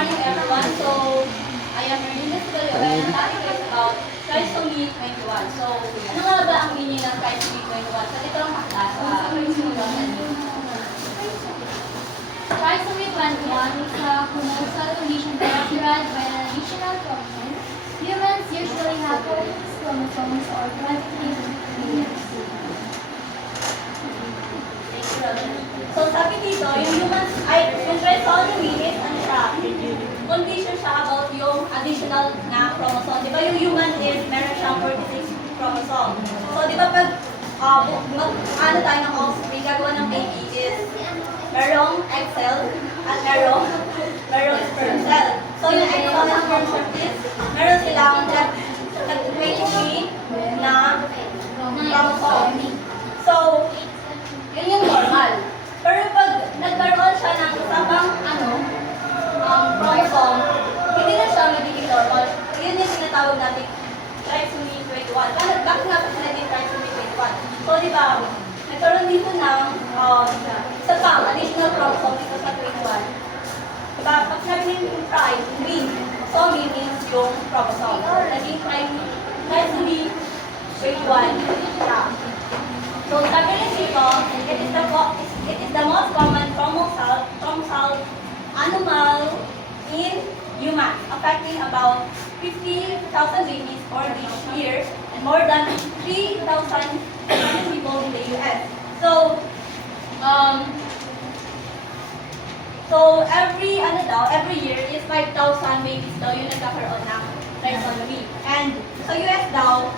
morning everyone. So, I am Ernest Galiola and the topic is about Trisomy 21. So, ano nga ba ang meaning ng Trisomy 21? So, ito ang akla sa Trisomy 21 is a chromosomal condition characterized by an additional chromosome. Humans usually have 46 chromosomes or 23 millions. So, sabi dito, yung humans, yung trisomy is, ano siya, condition siya about yung additional na chromosome. Di ba yung human is, meron siyang 46 chromosome. So, di ba pag, ano tayo ng offspring, gagawa ng baby is, merong egg cell, at merong sperm cell. So, yung egg cell and sperm cell is, meron silang 23 na chromosome. So, yun yung normal. Pero pag nagkaroon siya ng isang chromosome, hindi na siya magiging normal. Yun yung tinatawag natin trisomy 21. Bakit nga pa siya naging trisomy 21? So, di ba, nagkaroon dito ng isa pang additional chromosome dito sa 21. Diba, pag sabi yung green, somy means yung chromosome. Naging trisomy 21 siya. So, sabi rin dito, it is the most common chromosal anomal in humans, affecting about 50,000 babies for each year and more than 3,000 people in the US. So every year is 5,000 babies daw yung nagkakaroon ng trisomy. And sa US daw,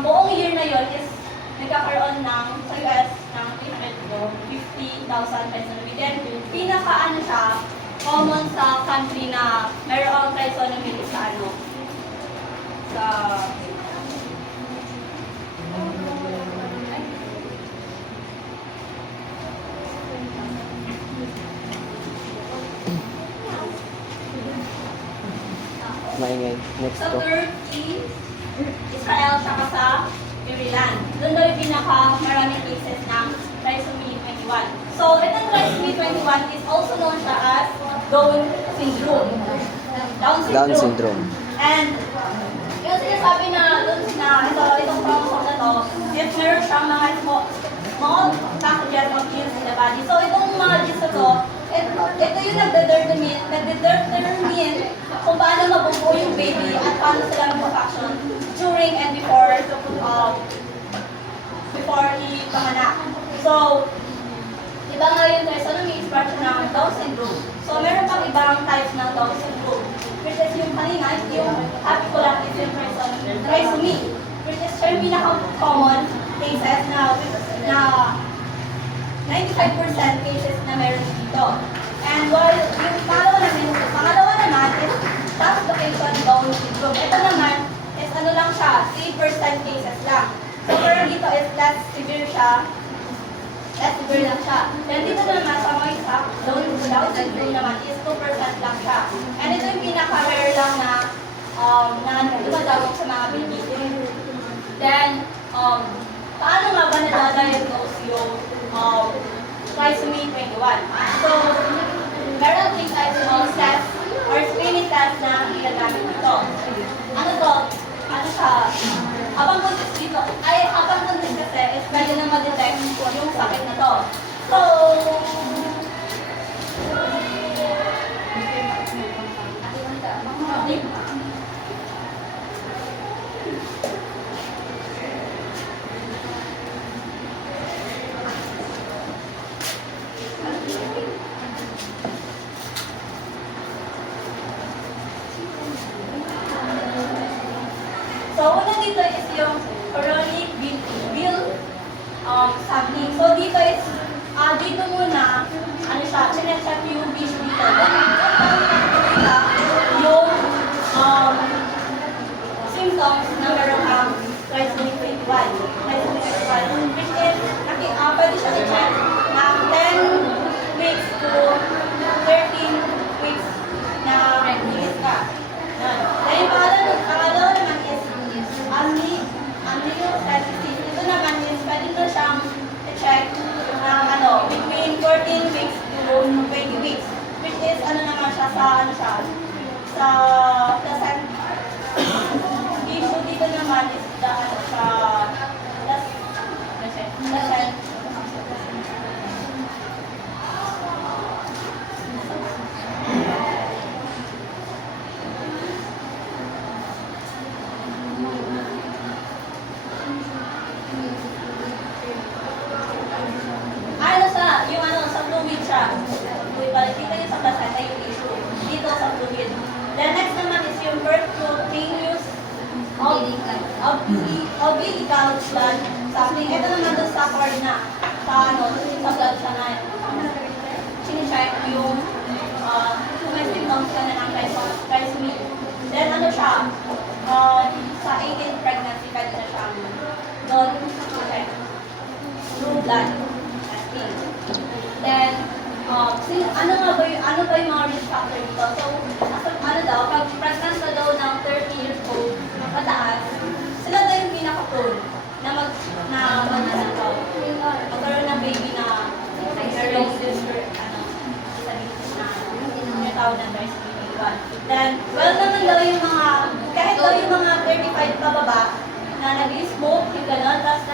buong year na yun is nagkakaroon ng, sa US, ng 50,000 trisomy. Then, siya, common sa country na mayroong trisomy sa Maingay. Next sa to. Turkey, Israel, saka sa Ireland. Doon daw yung maraming cases ng trisomy 21. So, itong trisomy 21 is also known siya as Down syndrome. Down syndrome. And yung sinasabi na itong chromosome na to, if meron siyang mga small packages of genes in the body. So, itong mga genes na to, ito yung nagdetermine kung paano mabubuo yung baby at paano sila mag-function during and before ipanganak. So, iba nga yung trisomy is part ng Down syndrome. So, meron pang ibang types ng Down syndrome. Which is yung kanina, yung happy ko lang is yung trisomy. Which is yung pinaka-common cases na 95% cases na meron dito. And while yung pangalawa naman is soft location Down syndrome. Ito naman is lang siya, 3% cases lang. So, pero dito is less severe lang siya. Then dito naman sa mga isa, Down syndrome naman is 2% lang siya. And ito yung pinaka-rare lang na dumadawag sa mga baby. Then, paano nga ba na-diagnose yung trisomy 21? So, meron 3 types of tests or screening tests na ginagamit dito. Ano siya? Habang buntis kasi is pwede na ma-detect yung sakit na to. So, una dito is yung chronic bill sampling. So, dito sa ano siya, sa placenta. Issue dito naman is the ano sa placenta. Ano siya, yung ano, sa fluid siya. Fluid pala, dito yung sa placenta yung issue. Dito sa fluid. Then next naman is yung percutaneous umbilical blood sampling. Ito naman doon sa cord na, sa ano, sa blood siya na sinicheck yung kung may symptoms ka na ng trisomy. Then ano siya, sa 18th pregnancy pwede na siya doon check through blood testing. Then, ano ba yung mga risk factor dito? So, ano daw, pag pregnant ka daw ng 30 years old, mataas, sila daw yung pinaka-prone na magkaroon ng baby na meron yung tawag ng trisomy 1. Then, well naman daw yung mga, kahit daw yung mga 35 pababa, na nag-smoke, yung gano'n, tapos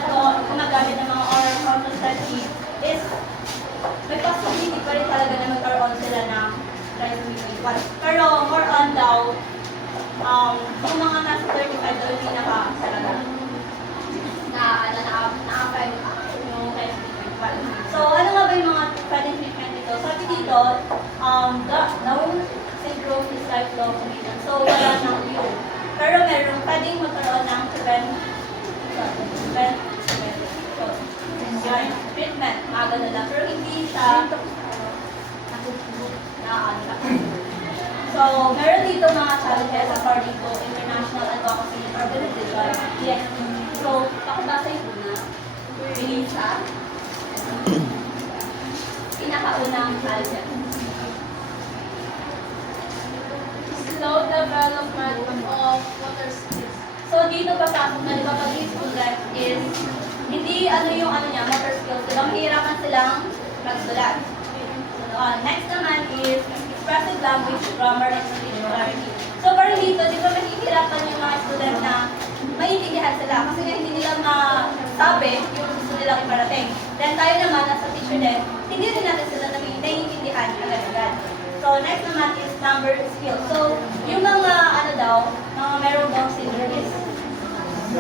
gumagamit ng mga oral contraceptive, is may possibility pa rin talaga na magkaroon sila ng trisomy 1. Pero more on daw, yung mga nasa 35 daw yung pinaka talaga na-affect yung trisomy 1. So, ano nga ba yung mga pwedeng treatment dito? Sabi dito, Down syndrome is lifelong condition. So, wala nang cure. Pero meron pwedeng magkaroon ng treatment, maaga na lang. Pero hindi siya So, meron dito mga challenges according to International Advocacy Organization. Yes. So, pakibasa yung una. Bilisa. Pinakaunang challenges. Slow development of motor skills. So, dito pasasok na, di ba, pag yung student is, hindi yung motor skills. Diba, mahirapan silang magsulat. Next naman is expressive language, grammar, and speech clarity. So, parang dito, di ba, mahihirapan yung mga student na maintindihan sila kasi nga hindi nila masabi yung gusto nilang iparating. Then, tayo naman, as a teacher din, hindi rin natin sila naiintindihan agad-agad. So, next naman is number skills. So, yung mga, mga merong Down syndrome is,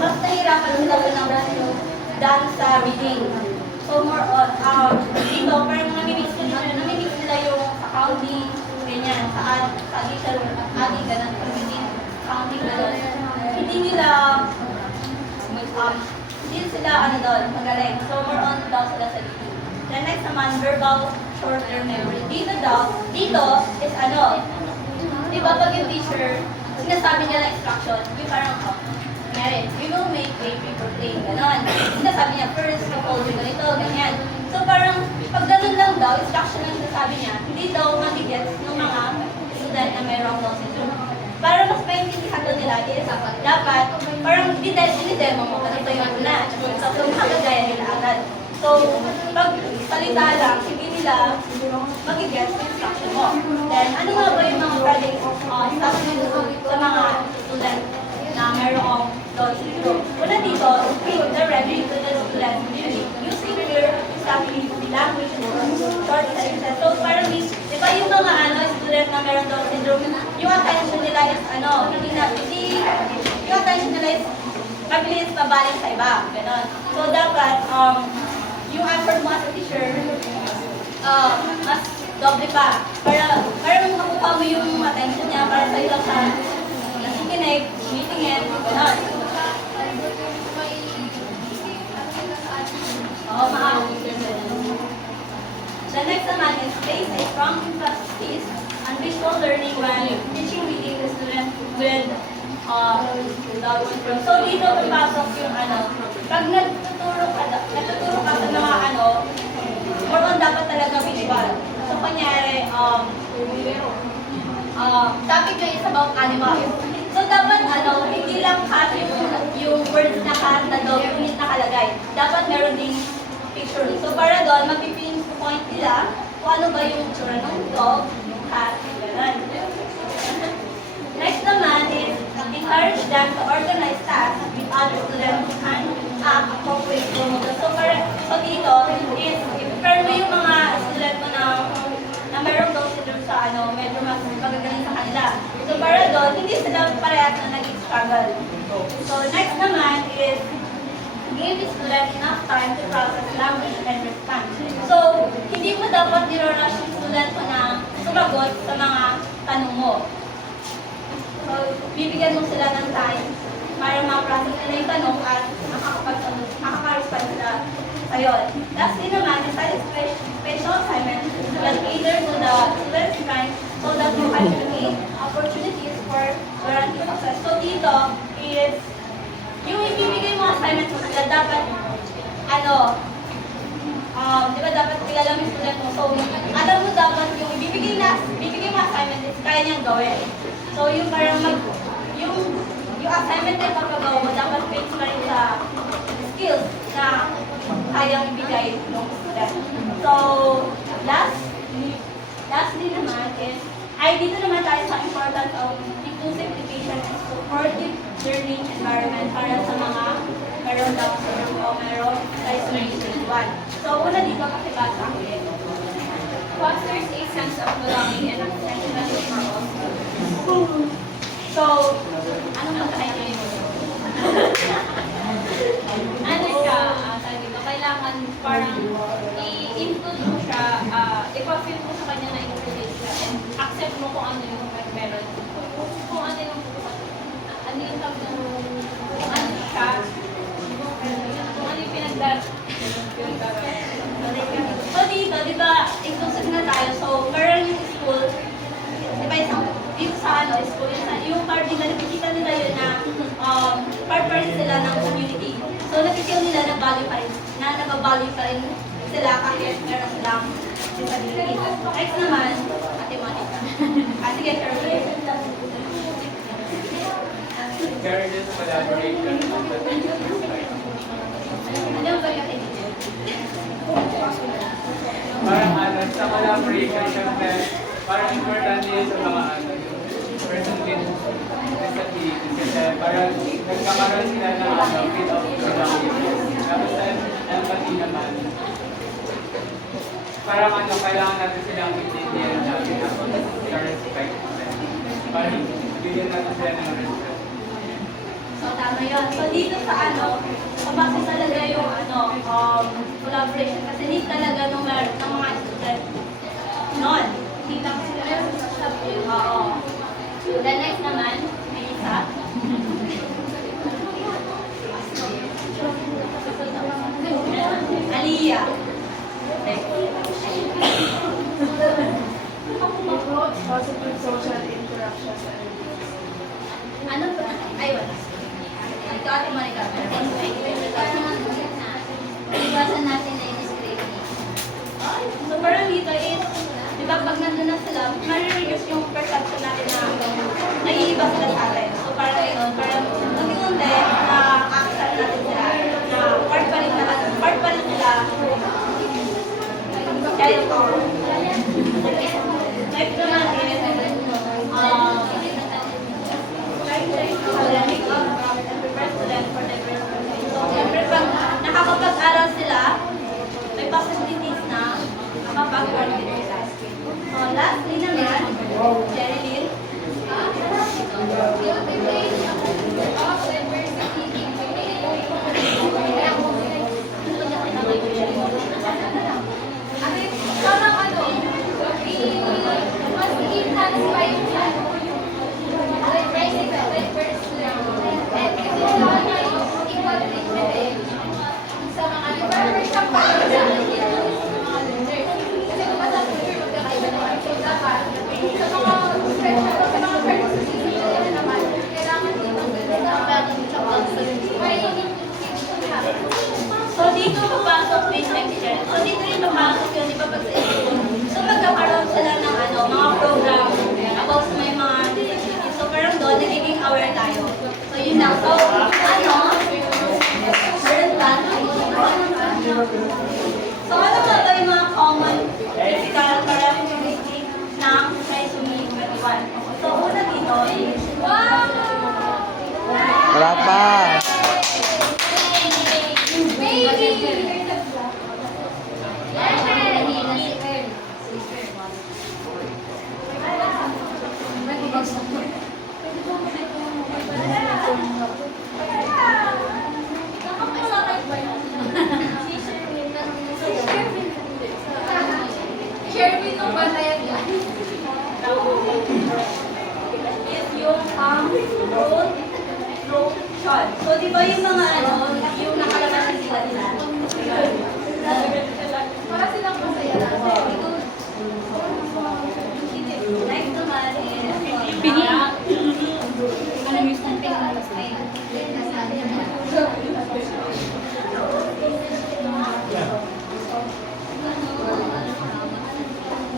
mas nahirapan sila sa number skills than sa reading. So, more on, dito, parang namimix nila yung accounting, ganyan, sa addition, adding, ganun, counting, ganun. Hindi sila, magaling. So, more on daw sila sa reading. Then next naman, verbal short-term memory. Dito is di ba pag yung teacher, sinasabi niya lang instruction, yung parang, merit, we will make a paper plane, gano'n. Sinasabi niya, first, fold yung ganito, ganyan. So parang, pag gano'n lang daw, instruction lang sinasabi niya, hindi daw magigets ng mga student na mayroong Down syndrome. Para mas maintindihan daw nila, dapat, parang dinidemo mo, ganito yung so makagaya nila agad. So, pag salita lang, hindi nila magigets yung instruction mo. Then, ano nga ba yung mga pwedeng instruction sa mga student na mayroong Down syndrome? Una dito, speak directly to the student using clear established language short sentences. So, parang di ba yung mga student na mayroong Down syndrome, yung attention nila is yung attention nila is mabilis pabalik sa iba. Ganon. So, dapat, yung effort mo as a teacher, mas doble pa. Para makuha mo yung attention niya para sa iyo lang siya nakikinig, tumitingin, gano'n. Oo, the next naman is place a strong emphasis on visual learning when teaching reading the student with Down syndrome. So, dito papasok yung pag nagtuturo ka sa mga more on dapat talaga visual. So, kunyari, topic nyo is about animals. So, dapat hindi lang cut yung words na cut na dog, unit nakalagay. Dapat meron ding picture. So, para doon, mapipinpoint nila kung ano ba yung tsura ng dog, yung cat, gano'n. magagaling sa kanila. So para doon, hindi sila parehas na nag-struggle. So next naman is give the student enough time to process language and respond. So, hindi mo dapat niro-rush yung student mo na sumagot sa mga tanong mo. So, bibigyan mo sila ng time para ma-process nila yung tanong at makaka-respond sila sa'yo. Lastly naman, is special assignment that cater to the student's strength so that you can create opportunities for guaranteed success. So, dito is yung ibibigay mo assignment mo sila, dapat, di ba dapat kilala mo yung student mo. So, alam mo dapat yung ibibigay mo assignment is kaya niyang gawin. So, yung parang yung assignment na ipapagawa mo, dapat based pa rin sa skills na kayang ibigay ng student. So, lastly naman is, dito naman tayo sa importance of inclusive education and supportive learning environment para sa mga meron Down syndrome o meron trisomy 21. So, una dito kasi ba sa akin, fosters a sense of belonging and accessibility for all students. So, anong magkakainin mo? Ano siya, sabi ko, kailangan parang i-include mo siya, ipa-feel mo sa kanya na include siya, and accept mo kung ano yung meron. Kung ano yung tawag ng kung ano siya, kung ano yung pinagdar. So, dito, di ba, inclusive na tayo. So, parang yung school, di ba, dito sa school, yung part nila, nakikita nila yun na part pa rin sila ng community. So, nakikita nila na value pa rin, na nag-value pa rin sila kahit meron silang disability. Next naman, mathematics. Sige, Carmen. Encourages collaboration. Ano yung pagkakainin? Parang sa collaboration, syempre, parang importante yun sa mga person with disability. Kasi parang nagkakaroon sila ng feel of belonging. Tapos sa empathy naman, parang kailangan natin silang intindihan natin ako sa respect. Parang bigyan natin sila ng respect. So, tama yun. So, dito sa kabase talaga yung collaboration kasi need talaga ng mga student noon. Hindi lang sila meron sa subject. Oo. Then next naman, may isa. Aliyah. Approach positive social interactions and Ano ba? Ay, wala. Ito ate Monica. Iwasan natin na i-discriminate. So, parang dito is, di ba, pag nandun na sila, marireduce yung perception natin na naiiba sila sa atin. So, parang yun, parang unti-unti na accept natin sila, na part pa rin sila. Kaya yung power. Next naman is, siyempre, pag nakakapag-aral sila, may possibilities na makapag-participate sila. So, lastly naman, Jerilyn. Sa mga So, di ba yung mga ano, yung nakalabas na sila nila? Para silang masaya lang. Next naman is... Pini. Ano yung stamping na tapos may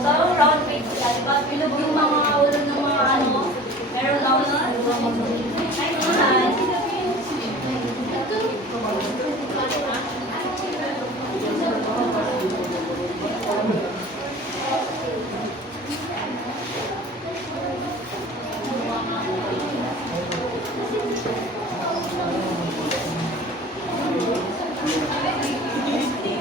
So, round page sila, di ba? Bilog yung mga ulo ng mga ano, meron lang na. Next naman,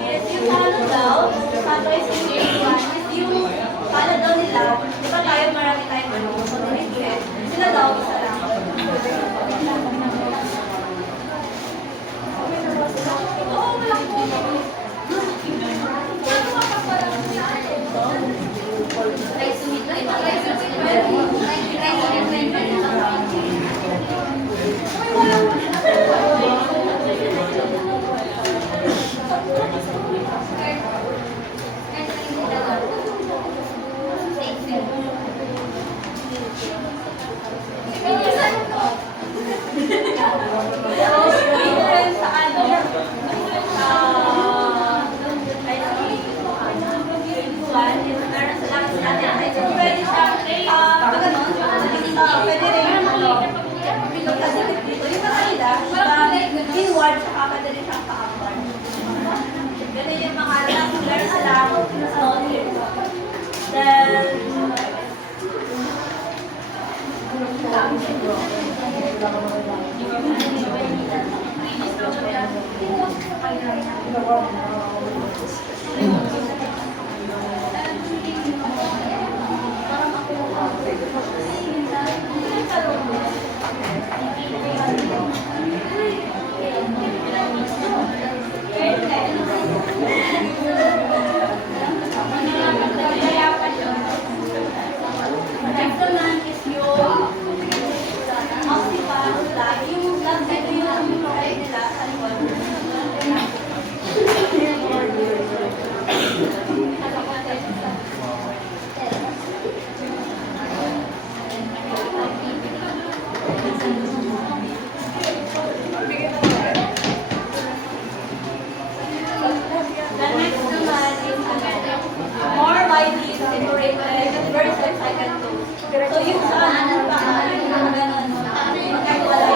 is yung ano daw, sa Toys in Grade 1, is yung pala daw nila, di ba tayo marami tayong ano, sila daw, isa lang. Oo, wala po. Try sumit. Try Different sa ano, sa one, is meron sa lang sa atin. Pwede siya, pag ano, pwede rin yung ano, pagkasikip dito. Yung kanila, inward, saka pwede rin siyang pa-upward. Ganun yung mga lang, meron sa lang, then, next naman is yung Oxypar flag. Yung flag dito yung provide nila sa likod. The next naman is more widely separated versus second dose. So yung sa ano pa, yung mga ganun, magkaiwalay.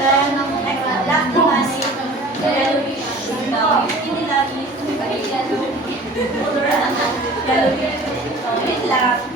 Then, next, last naman is yellowish. Yung nila is yellowish. So, wait lang.